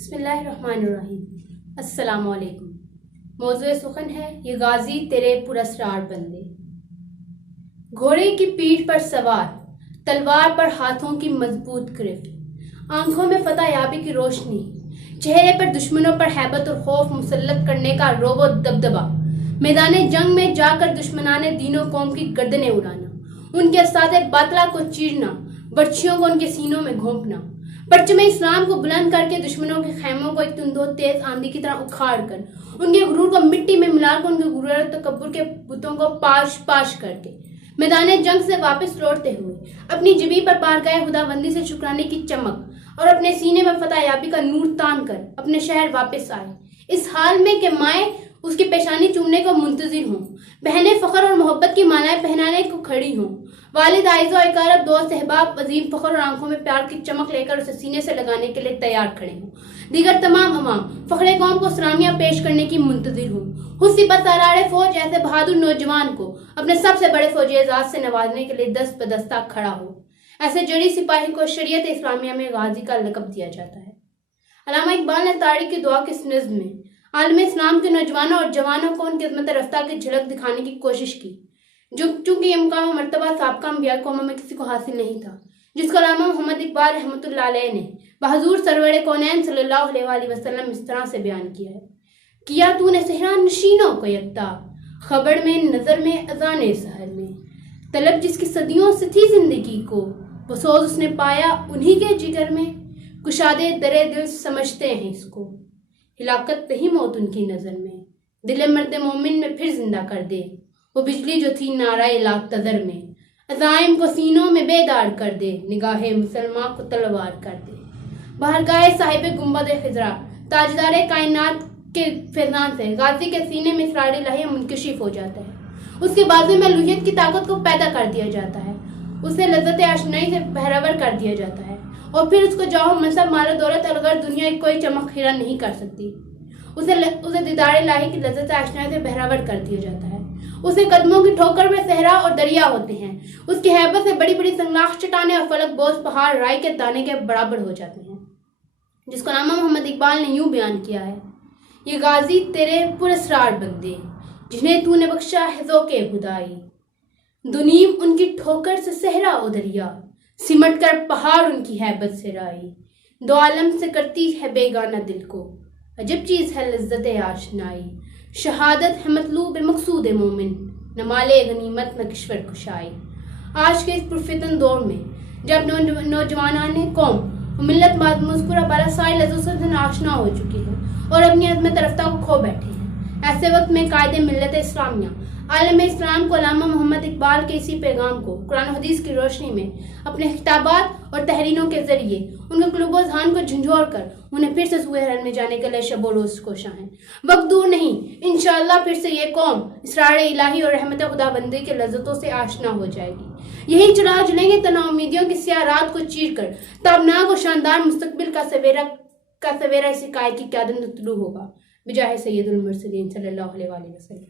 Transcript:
بسم اللہ الرحمن الرحیم۔ السلام علیکم۔ موضوع سخن ہے یہ غازی تیرے پراسرار بندے۔ گھوڑے کی پیٹھ پر سوار، تلوار پر ہاتھوں کی مضبوط گرفت، آنکھوں میں فتح یابی کی روشنی، چہرے پر دشمنوں پر ہیبت اور خوف مسلط کرنے کا رعب و دبدبا، میدان جنگ میں جا کر دشمنان دین و قوم کی گردنیں اڑانا، ان کے اساتِ باطلہ کو چیرنا، برچھیوں کو ان کے سینوں میں گھونپنا، پرچم اسلام کو بلند کر کے دشمنوں کے خیموں کو ایک تند و تیز آندھی کی طرح اکھاڑ کر، ان کے غرور کو مٹی میں ملا کر، ان کے غرور و تکبر کے بتوں کو پاش پاش کر کے میدان جنگ سے واپس لوٹتے ہوئے اپنی جبیں پر بارگاہ خداوندی سے شکرانے کی چمک اور اپنے سینے میں فتح یابی کا نور تان کر اپنے شہر واپس آئے، اس حال میں کہ مائیں اس کی پیشانی چومنے کو منتظر ہوں، بہنیں فخر اور محبت کی مالائیں پہنانے کو کھڑی ہوں، والد عائز و اقارب دوست احباب عظیم فخر اور آنکھوں میں پیار کی چمک لے کر اسے سینے سے لگانے کے لیے تیار کھڑے ہوں، دیگر تمام عوام فخر قوم کو سلامیاں پیش کرنے کی منتظر ہوں، حسیبت سالار فوج ایسے بہادر نوجوان کو اپنے سب سے بڑے فوجی اعزاز سے نوازنے کے لیے دست بدستہ کھڑا ہو، ایسے جڑی سپاہی کو شریعت اسلامیہ میں غازی کا لقب دیا جاتا ہے۔ علامہ اقبال نے تاریخ کی دعا کی اس نظم میں عالم اسلام کے نوجوانوں اور جوانوں کو ان کی عظمت رفتہ کی جھلک دکھانے کی کوشش کی، چونکہ یہ مقام و مرتبہ سابقہ انبیاء قوموں میں کسی کو حاصل نہیں تھا، جس کو علامہ محمد اقبال رحمۃ اللہ علیہ نے بحضور سرور کونین صلی اللہ علیہ وآلہ وسلم اس طرح سے بیان کیا ہے: کیا تو نے صحرا نشینوں کو یکتا، خبر میں نظر میں اذان سحر میں، طلب جس کی صدیوں سے تھی زندگی کو، وہ سوز اس نے پایا انہی کے جگر میں، کشادے درے دل سمجھتے ہیں اس کو، ہلاکت نہیں موت ان کی نظر میں، دل مرد مومن میں پھر زندہ کر دے، وہ بجلی جو تھی نعرہ لاک تذر میں، عزائم کو سینوں میں بیدار کر دے، نگاہ مسلمان کو تلوار کر دے، بارگاہ صاحب گنبد خضرا، تاجدار کائنات کے فیضان سے غازی کے سینے میں اسرار الہی منکشف ہو جاتا ہے، اس کے بازو میں الوہیت کی طاقت کو پیدا کر دیا جاتا ہے، اسے لذت آشنائی سے بہرور کر دیا جاتا ہے، اور پھر اس کو جاہ و منصب مال و دولت الگر دنیا کی کوئی چمک خیرہ نہیں کر سکتی، اسے دیدار الہی کی لذت آشنائی سے بہرور کر دیا جاتا ہے، اسے قدموں کی ٹھوکر میں صحرا اور دریا ہوتے ہیں، اس کی ہیبت سے بڑی بڑی سنگلاخ چٹانیں اور فلک بوز پہاڑ رائی کے دانے کے برابر ہو جاتے ہیں، جس کو علامہ محمد اقبال نے یوں بیان کیا ہے: یہ غازی تیرے پراسرار بندے، جنہیں تو نے بخشا ہے ذوق خدائی، دنیم ان کی ٹھوکر سے صحرا و دریا، سمٹ کر پہاڑ ان کی ہیبت سے رائی، دو عالم سے کرتی ہے بیگانہ دل کو، عجب چیز ہے لذت آشنائی، شہادت ہے مطلوب مقصود مومن، نہ مال غنیمت نہ کشور کشائی۔ آج کے اس پرفتن دور میں جب نوجوانان قوم و ملت مذکورہ بالا ساری لذتوں سے آشنا ہو چکی ہے اور اپنی عظمت رفتہ کو کھو بیٹھے ہیں، ایسے وقت میں قائد ملت اسلامیہ عالم اسلام کو علامہ محمد اقبال کے اسی پیغام کو قرآن و حدیث کی روشنی میں اپنے خطابات اور تحریروں کے ذریعے ان کے قلوب و اذہان کو جھنجھوڑ کر انہیں پھر سے سوئے حرم میں جانے کے لیے شب و روز کوشاں ہیں۔ وقت دور نہیں، انشاءاللہ پھر سے یہ قوم اسرار الہی اور رحمت خداوندی کے لذتوں سے آشنا ہو جائے گی، یہی چراغ جلیں گے تنا امیدیوں کی سیاہ رات کو چیر کر، تابناک و شاندار مستقبل کا سویرا اسی قائد کی قیادت میں طلوع ہوگا، بجاہ سید المرسلین صلی اللہ علیہ وآلہ وسلم۔